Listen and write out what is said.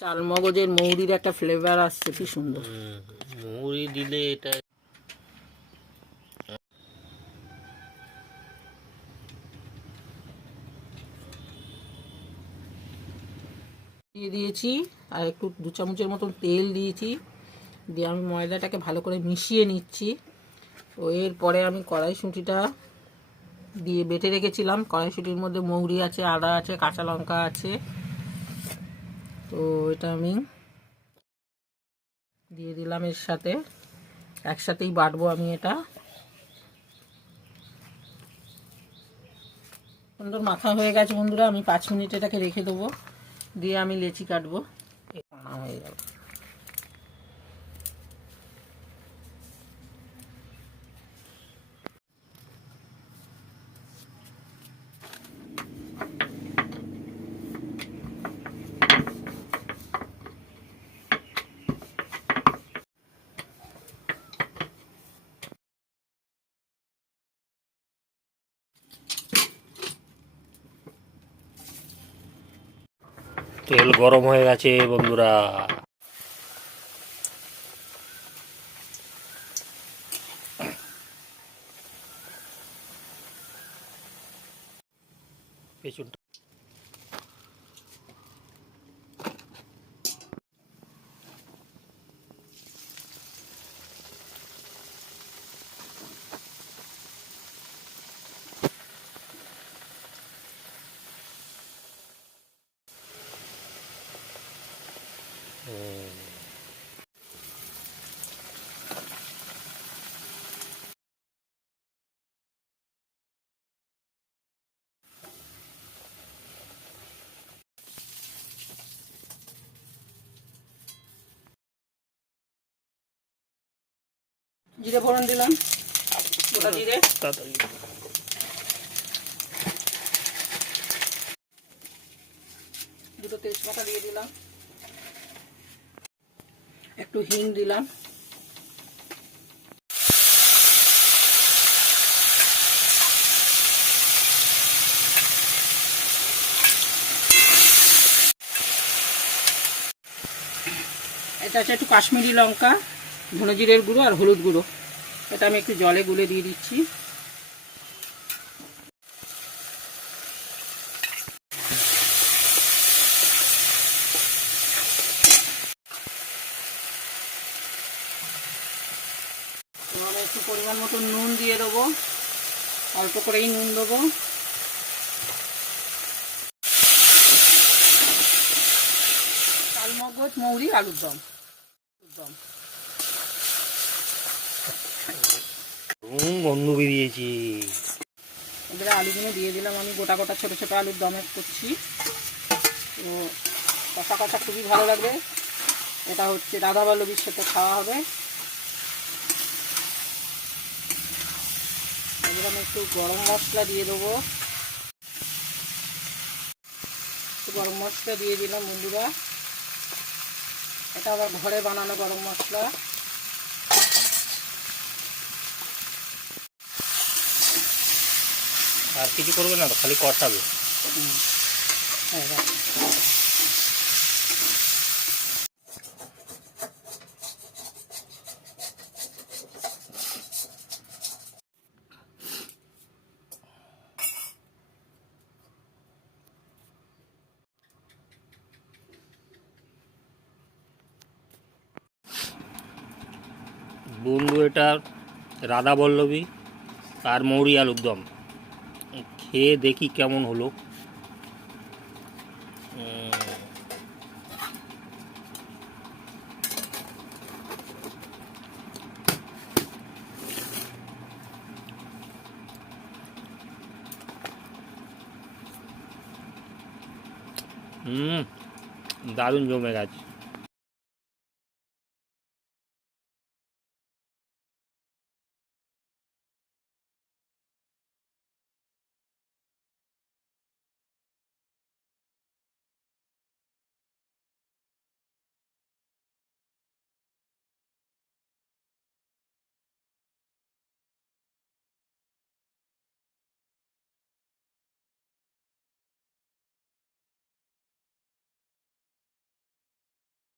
চাল মগজের মৌরির একটা ফ্লেভার আসছে, কি সুন্দর। মৌরি দিলে এটা দিয়ে দিয়েছি আর একটু 2 চামচের মতন তেল দিয়েছি, দিয়ে আমি ময়দাটাকে ভালো করে মিশিয়ে নিচ্ছি। তো এরপরে আমি কড়াইশুঁটিটা দিয়ে বেটে রেখেছিলাম। কড়াইশুঁটির মধ্যে মৌরি আছে, আদা আছে, কাঁচা লঙ্কা আছে। তো এটা আমি দিয়ে দিলাম এর সাথে, একসাথেই বাটবো আমি এটা। সুন্দর মাখা হয়ে গেছে বন্ধুরা, আমি 5 মিনিট এটাকে রেখে দেবো, দিয়ে আমি লেচি কাটবো। হয়ে গেল। তেল গরম হয়ে গেছে বন্ধুরা। পেছনটা জিরে ফোড়ন দিলাম, গোটা জিরে, দুটো তেজপাতা দিয়ে দিলাম, একটু হিং দিলাম, এটা আছে একটু কাশ্মীরি লঙ্কা, ধনে জিরের গুঁড়ো আর হলুদ গুঁড়ো। এটা আমি একটু জলে গুলে দিয়ে দিচ্ছি। এবারে একটু পরিমাণ মতো নুন দিয়ে দেবো, অল্প করেই নুন দেবো। চাল মগজ মৌরি আলুর দম। গন্ধ বেরিয়েছি। এবারে আলুগুলো দিয়ে দিলাম, আমি গোটা গোটা ছোটো ছোটো আলুর দমে করছি। তো কষা কষা খুবই ভালো লাগবে, এটা হচ্ছে রাধাবল্লভীর সাথে খাওয়া হবে। এবার আমি একটু গরম মশলা দিয়ে দেবো, একটু গরম মশলা দিয়ে দিলাম বন্ধুরা। এটা আবার ঘরে বানানো গরম মশলা। আর কিছু করবে না তো, খালি কষাবে। বন্ধু, এটা রাধাবল্লভী আর মৌরি আলুর দম খেয়ে দেখি কেমন হলো। দারুণ জমে গেছে।